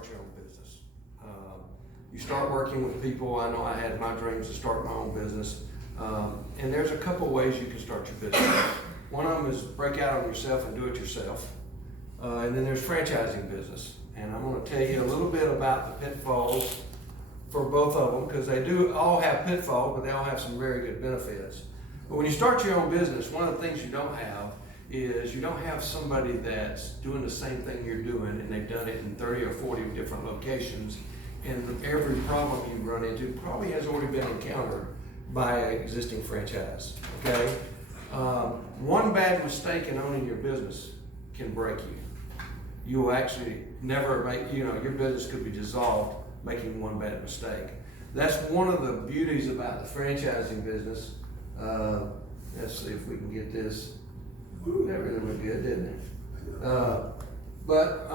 start your own business. You start working with people. I know I had my dreams to start my own business. And there's a couple ways you can start your business. One of them is break out on yourself and do it yourself. And then there's franchising business. And I'm going to tell you a little bit about the pitfalls for both of them, because they do all have pitfalls, but they all have some very good benefits. But when you start your own business, one of the things you don't have is you don't have somebody that's doing the same thing you're doing and they've done it in 30 or 40 different locations, and every problem you run into probably has already been encountered by an existing franchise, okay? One bad mistake in owning your business can break you. You will actually never make, your business could be dissolved making one bad mistake. That's one of the beauties about the franchising business. Let's see if we can get this. That really went good, didn't it? But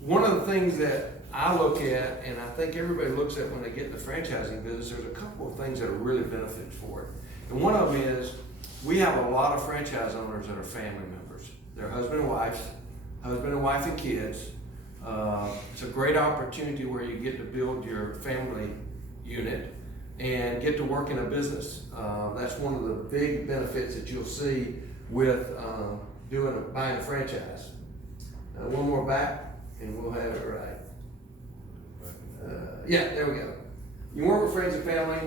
one of the things that I look at, and I think everybody looks at when they get in the franchising business, there's a couple of things that are really benefits for it. And one of them is we have a lot of franchise owners that are family members. They're husband and wife and kids. It's a great opportunity where you get to build your family unit and get to work in a business. That's one of the big benefits that you'll see with buying a franchise. One more back and we'll have it right. Yeah, there we go. You work with friends and family.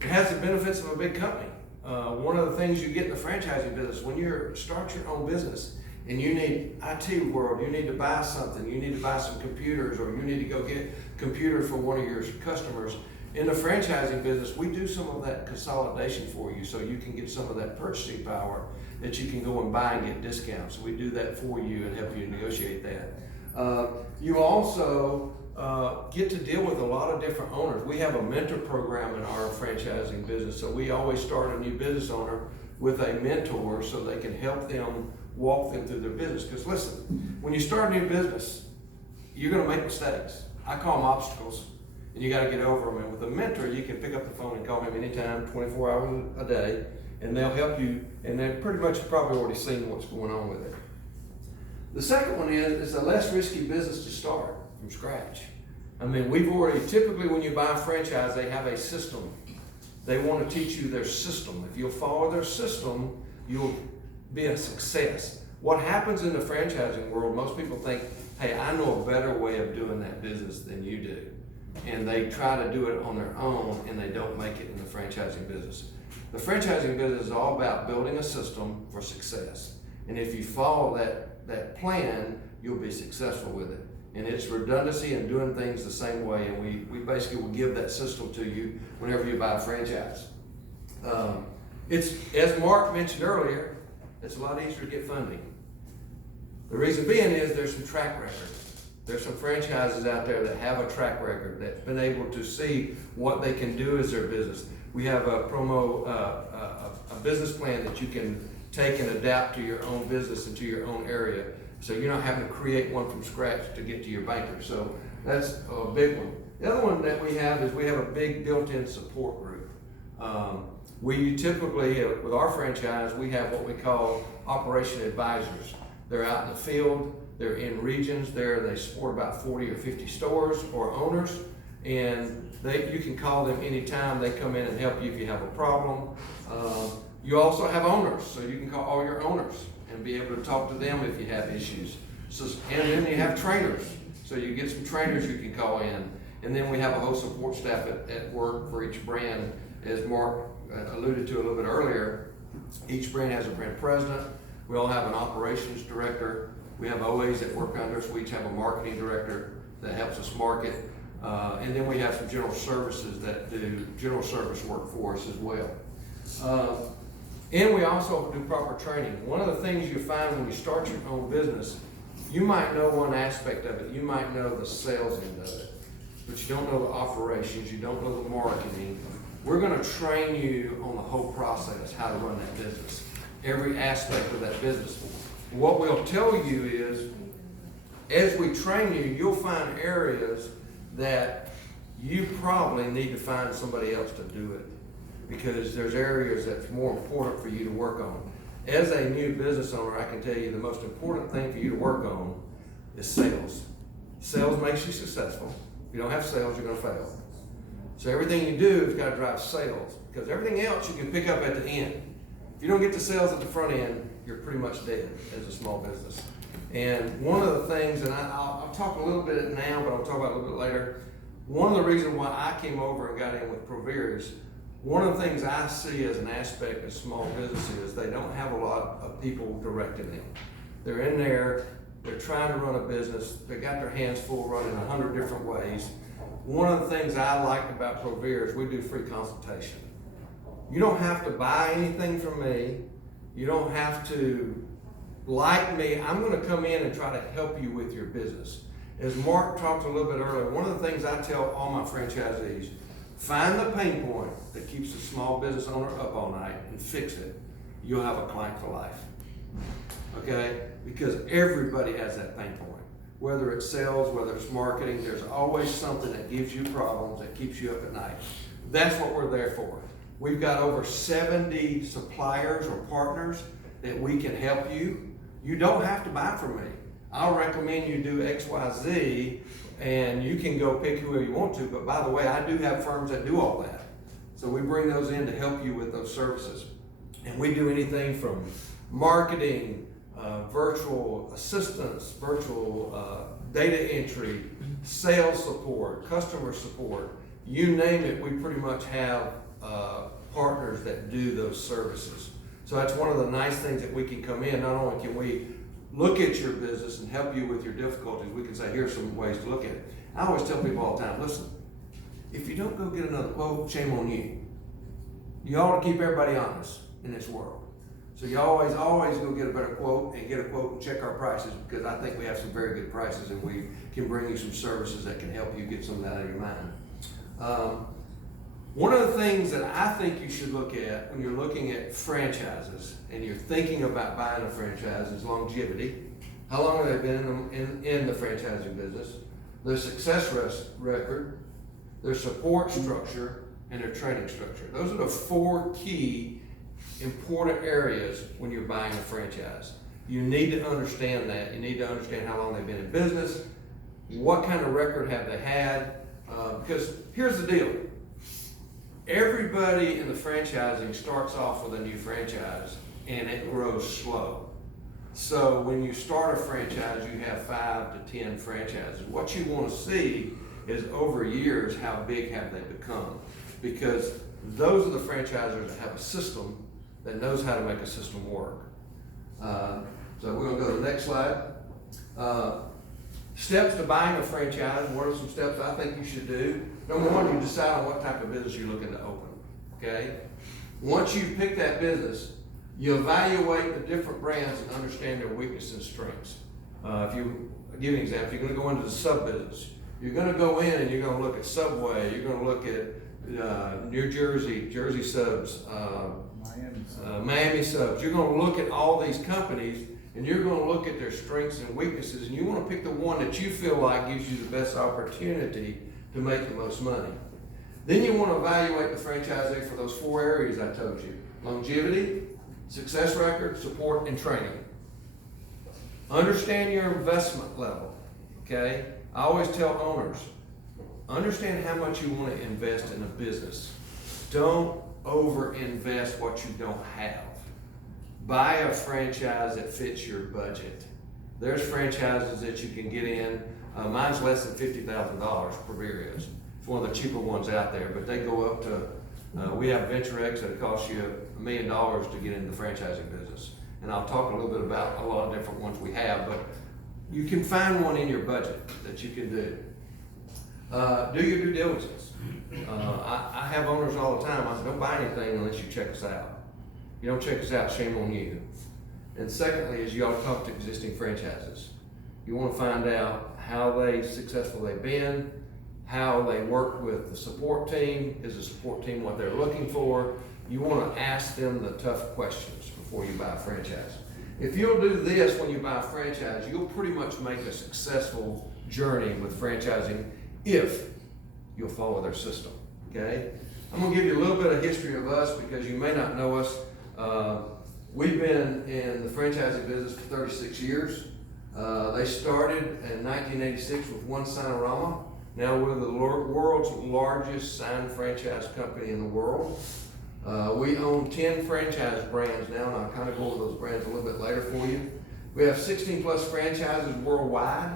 It has the benefits of a big company. One of the things you get in the franchising business, when you start your own business and you need IT world, you need to buy something, you need to buy some computers, or you need to go get computers for one of your customers. In the franchising business, we do some of that consolidation for you so you can get some of that purchasing power that you can go and buy and get discounts. So we do that for you and help you negotiate that. You also get to deal with a lot of different owners. We have a mentor program in our franchising business, so we always start a new business owner with a mentor so they can help them walk them through their business. Because listen, when you start a new business, you're going to make mistakes. I call them obstacles, and you got to get over them. And with a mentor, you can pick up the phone and call him anytime, 24 hours a day, and they'll help you. And they've pretty much probably already seen what's going on with it. The second one is it's a less risky business to start from scratch. I mean, typically when you buy a franchise, they have a system. They want to teach you their system. If you'll follow their system, you'll be a success. What happens in the franchising world, most people think, hey, I know a better way of doing that business than you do. And they try to do it on their own and they don't make it in the franchising business. The franchising business is all about building a system for success. And if you follow that plan, you'll be successful with it. And it's redundancy and doing things the same way. And we basically will give that system to you whenever you buy a franchise. It's, as Mark mentioned earlier, it's a lot easier to get funding. The reason being is there's some track record. There's some franchises out there that have a track record that's been able to see what they can do as their business. We have a business plan that you can take and adapt to your own business and to your own area. So you're not having to create one from scratch to get to your banker. So that's a big one. The other one that we have is we have a big built-in support group. We typically, with our franchise, we have what we call operation advisors. They're out in the field, they're in regions, they support about 40 or 50 stores or owners, and you can call them anytime. They come in and help you if you have a problem. You also have owners, so you can call all your owners and be able to talk to them if you have issues. And then you have trainers, so you get some trainers you can call in. And then we have a whole support staff at work for each brand. As Mark alluded to a little bit earlier, each brand has a brand president. We all have an operations director. We have OAs that work under us. We each have a marketing director that helps us market. And then we have some general services that do general service work for us as well. And we also do proper training. One of the things you find when you start your own business, you might know one aspect of it. You might know the sales end of it, but you don't know the operations. You don't know the marketing. We're going to train you on the whole process, how to run that business, every aspect of that business. What we'll tell you is, as we train you, you'll find areas that you probably need to find somebody else to do it, because there's areas that's more important for you to work on. As a new business owner, I can tell you the most important thing for you to work on is sales. Sales makes you successful. If you don't have sales, you're gonna fail. So everything you do has got to drive sales, because everything else you can pick up at the end. If you don't get the sales at the front end, you're pretty much dead as a small business. And one of the things, and I'll talk a little bit now, but I'll talk about it a little bit later. One of the reasons why I came over and got in with Provere is one of the things I see as an aspect of small businesses is they don't have a lot of people directing them. They're in there, they're trying to run a business, they got their hands full running 100 different ways. One of the things I like about Provere is we do free consultation. You don't have to buy anything from me. You don't have to like me. I'm going to come in and try to help you with your business. As Mark talked a little bit earlier, one of the things I tell all my franchisees, find the pain point that keeps the small business owner up all night and fix it. You'll have a client for life. Okay? Because everybody has that pain point. Whether it's sales, whether it's marketing, there's always something that gives you problems, that keeps you up at night. That's what we're there for. We've got over 70 suppliers or partners that we can help you. You don't have to buy from me. I'll recommend you do X, Y, Z, and you can go pick whoever you want to, but by the way, I do have firms that do all that. So we bring those in to help you with those services. And we do anything from marketing, virtual assistance, virtual data entry, sales support, customer support, you name it, we pretty much have partners that do those services. So that's one of the nice things that we can come in. Not only can we look at your business and help you with your difficulties, we can say, here's some ways to look at it. I always tell people all the time, listen, if you don't go get another quote, shame on you. You ought to keep everybody honest in this world. So you always go get a better quote and get a quote and check our prices, because I think we have some very good prices and we can bring you some services that can help you get some of that out of your mind. One of the things that I think you should look at when you're looking at franchises and you're thinking about buying a franchise is longevity. How long have they been in the franchising business? Their success record, their support structure, and their training structure. Those are the 4 key important areas when you're buying a franchise. You need to understand that. You need to understand how long they've been in business, what kind of record have they had, because here's the deal. Everybody in the franchising starts off with a new franchise and it grows slow. So when you start a franchise, you have 5 to 10 franchises. What you want to see is over years, how big have they become? Because those are the franchisers that have a system that knows how to make a system work. So we're going to go to the next slide. Steps to buying a franchise. What are some steps I think you should do? Number 1, you decide on what type of business you're looking to open. Okay? Once you pick that business, you evaluate the different brands and understand their weaknesses and strengths. If you give an example, you're going to go into the sub business. You're going to go in and you're going to look at Subway. You're going to look at New Jersey subs, Miami subs. You're going to look at all these companies and you're going to look at their strengths and weaknesses, and you want to pick the one that you feel like gives you the best opportunity to make the most money. Then you want to evaluate the franchisee for those 4 areas I told you: longevity, success record, support, and training. Understand your investment level, okay? I always tell owners, understand how much you want to invest in a business. Don't over-invest what you don't have. Buy a franchise that fits your budget. There's franchises that you can get in. Mine's less than $50,000 per year. It's one of the cheaper ones out there, but they go up to, we have VentureX that costs you $1 million to get into the franchising business. And I'll talk a little bit about a lot of different ones we have, but you can find one in your budget that you can do. Do your due diligence. I have owners all the time. I say, don't buy anything unless you check us out. You don't check us out, shame on you. And secondly is you ought to talk to existing franchises. You want to find out how successful they've been, how they work with the support team. Is the support team what they're looking for? You want to ask them the tough questions before you buy a franchise. If you'll do this when you buy a franchise, you'll pretty much make a successful journey with franchising if you'll follow their system, okay? I'm gonna give you a little bit of history of us because you may not know us. We've been in the franchising business for 36 years. They started in 1986 with one Signorama. Now we're the world's largest sign franchise company in the world. We own 10 franchise brands now, and I'll kind of go over those brands a little bit later for you. We have 16 plus franchises worldwide.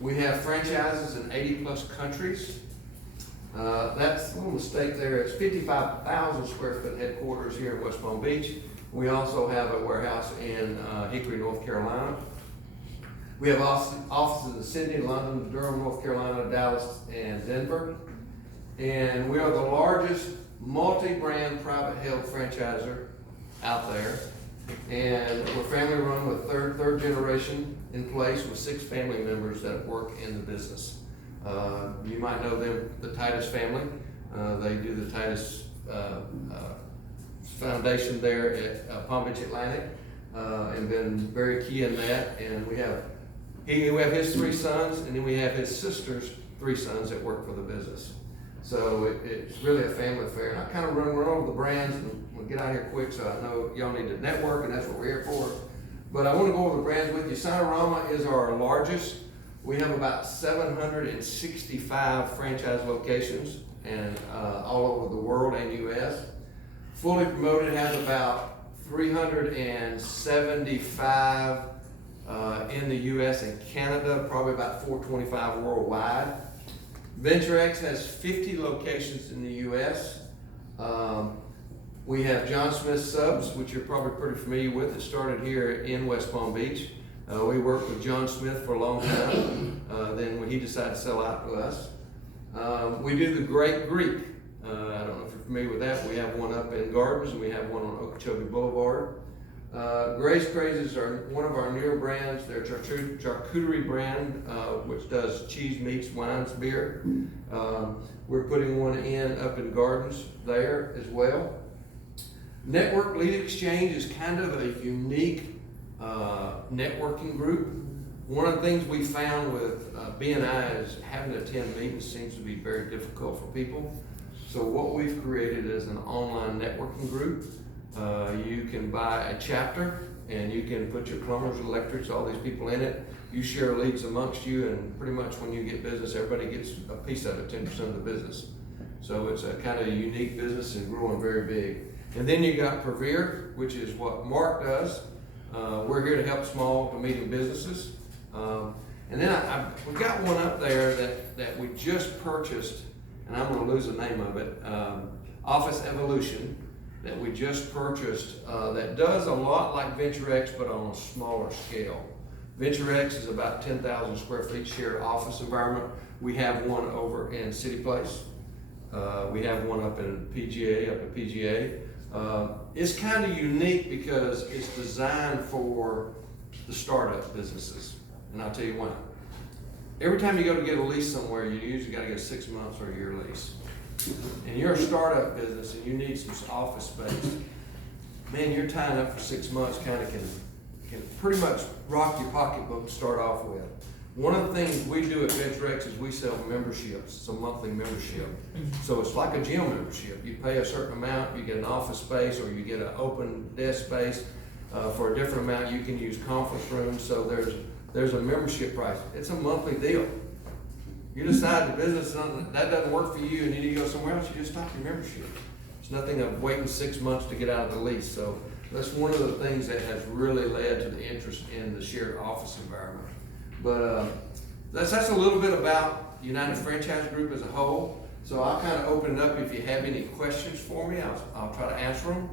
We have franchises in 80 plus countries. That's a little mistake there. It's 55,000 square foot headquarters here in West Palm Beach. We also have a warehouse in Hickory, North Carolina. We have offices in Sydney, London, Durham, North Carolina, Dallas, and Denver. And we are the largest multi-brand private held franchisor out there. And we're family run with third generation in place with 6 family members that work in the business. You might know them, the Titus family. They do the Titus Foundation there at Palm Beach Atlantic, and been very key in that. And we have his 3 sons, and then we have his sister's 3 sons that work for the business. So it's really a family affair. And I kind of run over the brands, and we'll get out here quick, so I know y'all need to network, and that's what we're here for. But I want to go over the brands with you. Signorama is our largest. We have about 765 franchise locations and all over the world and U.S. Fully Promoted has about 375 in the U.S. and Canada, probably about 425 worldwide. VentureX has 50 locations in the U.S. We have John Smith Subs, which you're probably pretty familiar with. It started here in West Palm Beach. We worked with John Smith for a long time. Then when he decided to sell out to us. We do the Great Greek. I don't know if you're familiar with that. We have one up in Gardens, and we have one on Okeechobee Boulevard. Gray's Crazies are one of our newer brands. They're a charcuterie brand, which does cheese, meats, wines, beer. We're putting one up in Gardens there as well. Network Lead Exchange is kind of a unique networking group. One of the things we found with BNI is having to attend meetings seems to be very difficult for people. So what we've created is an online networking group. You can buy a chapter, and you can put your plumbers, electrics, all these people in it. You share leads amongst you, and pretty much when you get business, everybody gets a piece of it, 10% of the business. So it's a kind of a unique business and growing very big. And then you got Prevere, which is what Mark does. We're here to help small to medium businesses. And then we've got one up there that we just purchased, and I'm going to lose the name of it, Office Evolution, that we just purchased, that does a lot like VentureX, but on a smaller scale. VentureX is about 10,000 square feet shared office environment. We have one over in City Place. We have one up in PGA, up at PGA. It's kind of unique because it's designed for the startup businesses, and I'll tell you why. Every time you go to get a lease somewhere, you usually got to get a 6 months or a year lease. And you're a startup business and you need some office space. Man, you're tying up for 6 months kind of can pretty much rock your pocketbook to start off with. One of the things we do at VentureX is we sell memberships. It's a monthly membership. So it's like a gym membership. You pay a certain amount, you get an office space, or you get an open desk space. For a different amount, you can use conference rooms. So there's a membership price. It's a monthly deal. You decide the business that doesn't work for you and you need to go somewhere else, you just stop your membership. It's nothing of waiting 6 months to get out of the lease. So that's one of the things that has really led to the interest in the shared office environment. But that's a little bit about United Franchise Group as a whole. So I'll kind of open it up. If you have any questions for me, I'll try to answer them.